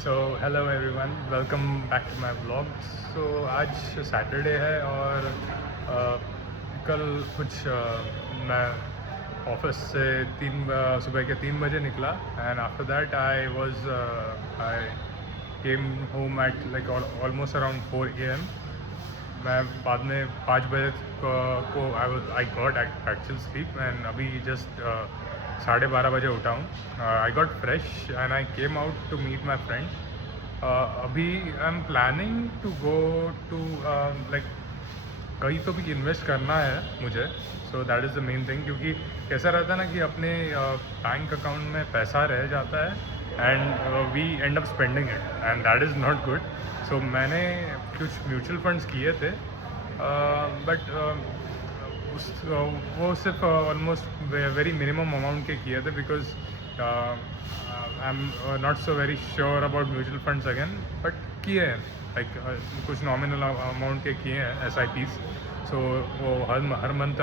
So hello everyone, welcome back to my vlog. So आज Saturday है और कल कुछ मैं ऑफिस से सुबह के 3 बजे निकला and after that I came home at like almost around 4 AM। मैं बाद में 5 बजे को I got actual sleep and अभी जस्ट 12:30 बजे उठा हूँ। I got fresh and I came out to meet my friend. अभी I am planning to go to like कहीं तो भी इन्वेस्ट करना है मुझे। So that is the main thing, क्योंकि कैसा रहता है ना कि अपने बैंक अकाउंट में पैसा रह जाता है and we end up spending it and that is not good. So मैंने कुछ म्यूचुअल फंड्स किए थे बट वो सिर्फ ऑलमोस्ट वेरी मिनिमम अमाउंट के किए थे because I am not so very sure about mutual funds again, but किए हैं लाइक कुछ नॉमिनल अमाउंट के किए हैं SIPs। सो वो हर मंथ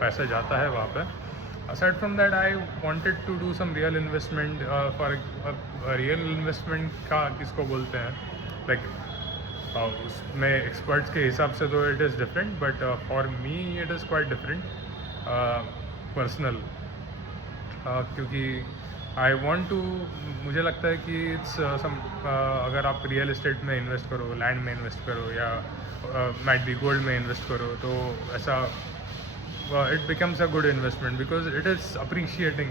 पैसा जाता है वहाँ पे। aside from that I wanted to do some real investment for real investment का किसको बोलते हैं लाइक उसमें एक्सपर्ट्स के हिसाब से तो it is different but for me it is quite different personal, क्योंकि आई वॉन्ट टू मुझे लगता है कि इट्स सम अगर आप रियल इस्टेट में इन्वेस्ट करो, लैंड में इन्वेस्ट करो या माइट बी गोल्ड में इन्वेस्ट करो तो ऐसा it becomes a good investment because it is appreciating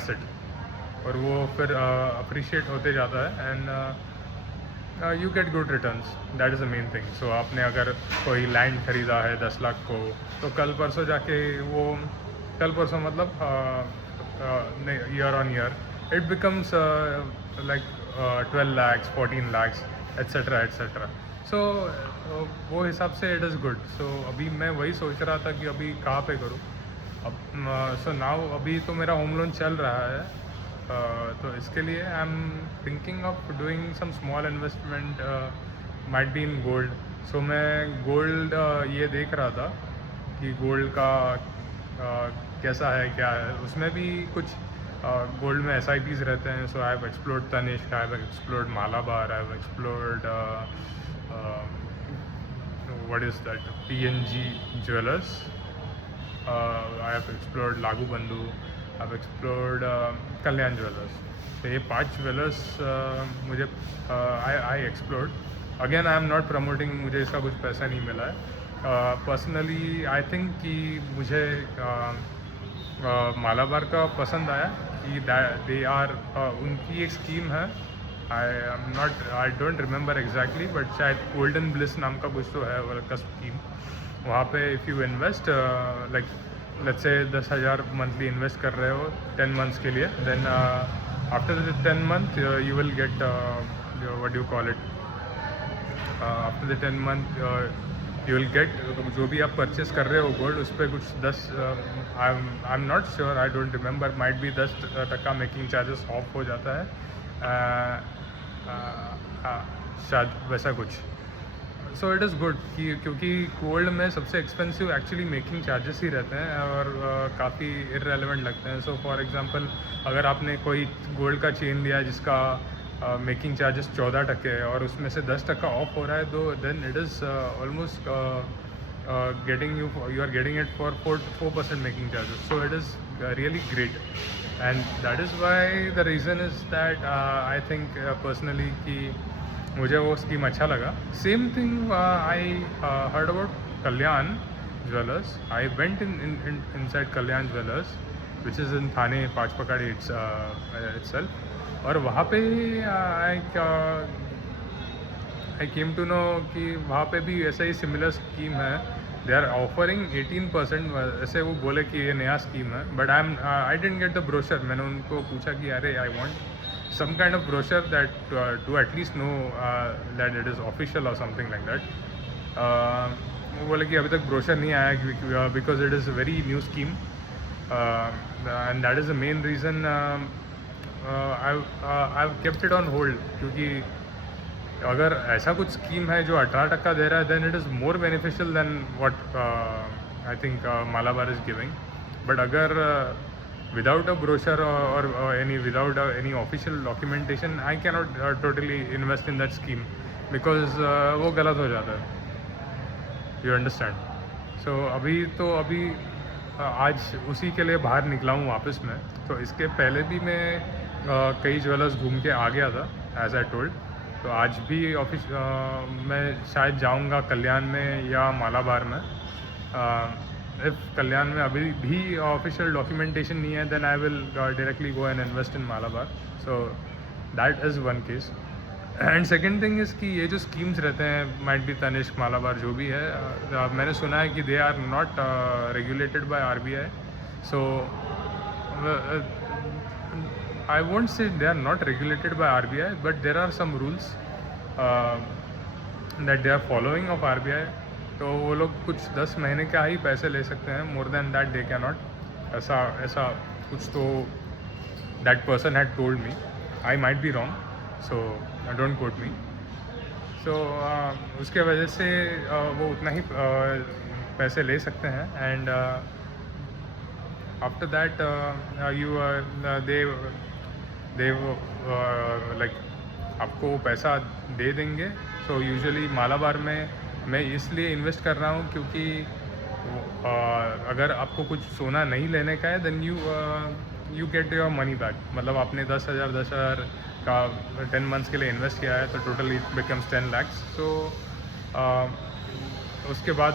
asset और वो फिर अप्रिशिएट होते जाता है and you get good returns. That is the main thing. So आपने अगर कोई लैंड ख़रीदा है 10 लाख को तो कल परसों जाके वो कल परसों मतलब year on year it becomes like 12 lakhs 14 lakhs etcetera etcetera. So वो हिसाब से इट इज़ गुड। सो अभी मैं वही सोच रहा था कि अभी कहाँ पे करूँ अब। सो नाउ अभी तो मेरा होम लोन चल रहा है तो इसके लिए I am thinking of doing some small investment might be in gold. So मैं गोल्ड ये देख रहा था कि गोल्ड का कैसा है क्या है, उसमें भी कुछ गोल्ड में SIPs रहते हैं। So I have explored Tanishq, I have explored Malabar, I have explored what is that PNG jewellers, I have explored Lagu Bandhu, I have explored Kalyan jewellers. तो ये 5 ज्वेलर्स मुझे I explored. Again I am not promoting, मुझे इसका कुछ पैसा नहीं मिला है। पर्सनली आई थिंक कि मुझे मालाबार का पसंद आया कि दे आर उनकी एक स्कीम है, I don't remember exactly but शायद गोल्डन ब्लिस नाम का कुछ तो है का स्कीम। वहाँ पे if you invest like let's say 10,000 monthly invest कर रहे हो 10 मंथ्स के लिए, then after the 10 month you will get what you call it, after the 10 month you will get जो भी आप परचेस कर रहे हो गोल्ड उस पर कुछ 10 आई am not sure, I don't remember, might be 10% making charges of हो जाता है शायद वैसा कुछ। सो इट इज़ गुड कि क्योंकि गोल्ड में सबसे एक्सपेंसिव एक्चुअली मेकिंग चार्जेस ही रहते हैं और काफ़ी इररेलेवेंट लगते हैं। सो फॉर एग्जांपल अगर आपने कोई गोल्ड का चेन लिया जिसका मेकिंग चार्जेस 14% है और उसमें से 10% ऑफ हो रहा है तो then it is almost getting you are getting it for 4% making charges. So it is really great and that is why the reason is that I think personally कि मुझे वो स्कीम अच्छा लगा। Same thing I heard about Kalyan jewellers. I went inside Kalyan jewellers which is in Thane Pachpakhadi itself और वहाँ पे आई came to know कि वहाँ पे भी ऐसा ही सिमिलर स्कीम है। दे आर ऑफरिंग 18%, ऐसे वो बोले कि ये नया स्कीम है but I didn't get the brochure. मैंने उनको पूछा कि अरे I want some kind of brochure that to at least know that it is official और समथिंग लाइक दैट। वो बोले कि अभी तक ब्रोशर नहीं आया because it is a very new scheme and that is the main reason I kept it on hold, क्योंकि अगर ऐसा कुछ स्कीम है जो 18% दे रहा है then it is more beneficial than what I think Malabar is giving. But अगर without a brochure or any without any official documentation, I cannot totally invest in that scheme because वो गलत हो जाता है. You understand? So अभी आज उसी के लिए बाहर निकला हूँ वापस मैं. तो इसके पहले भी मैं कई ज्वेलर्स घूम के आ गया था एज आई टोल्ड. तो आज भी ऑफिस मैं शायद जाऊँगा कल्याण में या मालाबार में. इफ़ कल्याण में अभी भी ऑफिशियल डॉक्यूमेंटेशन नहीं है, then I will directly go and invest in Malabar. So that is one case. And second thing is कि ये जो स्कीम्स रहते हैं, माइट बी तनिष्क, मालाबार, जो भी है, मैंने सुना है कि they are not regulated by RBI. So I won't say they are not regulated by RBI, but there are some rules that they are following of RBI. तो वो लोग कुछ 10 महीने का ही पैसे ले सकते हैं, more than that they can not. ऐसा कुछ तो that person had told me. I might be wrong, so don't quote me. So उसके वजह से वो उतना ही पैसे ले सकते हैं. And after that they like आपको पैसा दे देंगे. सो यूजुअली मालाबार में मैं इसलिए इन्वेस्ट कर रहा हूँ क्योंकि अगर आपको कुछ सोना नहीं लेने का है, then you get your money back. मतलब आपने 10,000 का 10 मंथ्स के लिए इन्वेस्ट किया है, तो टोटल इट बिकम्स 10 lakhs. सो उसके बाद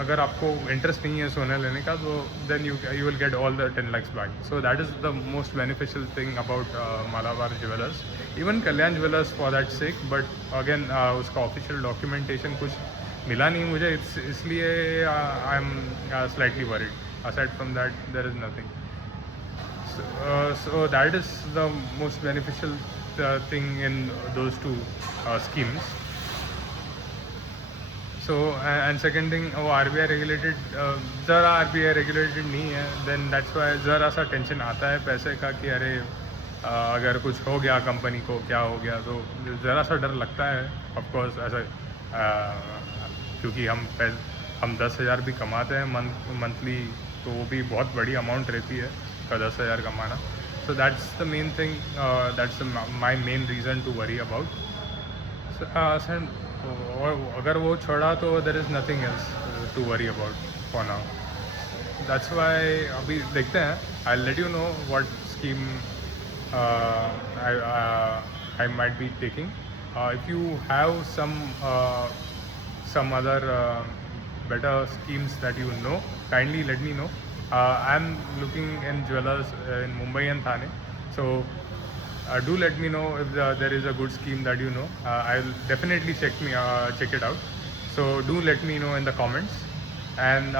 अगर आपको इंटरेस्ट नहीं है सोना लेने का, तो then you will get all the 10 lakhs back. So that is the most beneficial thing about Malabar jewellers, even Kalyan jewellers for that sake. But again उसका ऑफिशियल डॉक्यूमेंटेशन कुछ मिला नहीं मुझे, इसलिए I am slightly worried. Aside from that there is nothing. So that is the most beneficial thing in those two schemes. So and second thing, वो RBI regulated, ज़रा RBI regulated नहीं है, then that's why ज़रा सा tension आता है पैसे का कि अरे अगर कुछ हो गया कंपनी को, क्या हो गया, तो ज़रा सा डर लगता है. ऑफ कोर्स ऐसा क्योंकि हम 10,000 भी कमाते हैं मंथली, तो वो भी बहुत बड़ी अमाउंट रहती है का 10,000 कमाना. So that's the main thing, that's my main reason to worry about. अगर वो छोड़ा तो there is nothing else to worry about for now. That's why अभी देखते हैं. I let you know what scheme I might be taking. If you have some other better schemes that you know, kindly let me know. I'm looking in jewelers in Mumbai and Thane, so do let me know if there is a good scheme that you know. I'll definitely check it out. So do let me know in the comments. And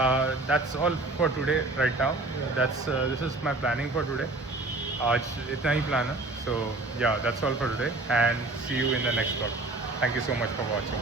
that's all for today right now. This is my planning for today. आज इतना ही plan है. So yeah, that's all for today, and see you in the next vlog. Thank you so much for watching.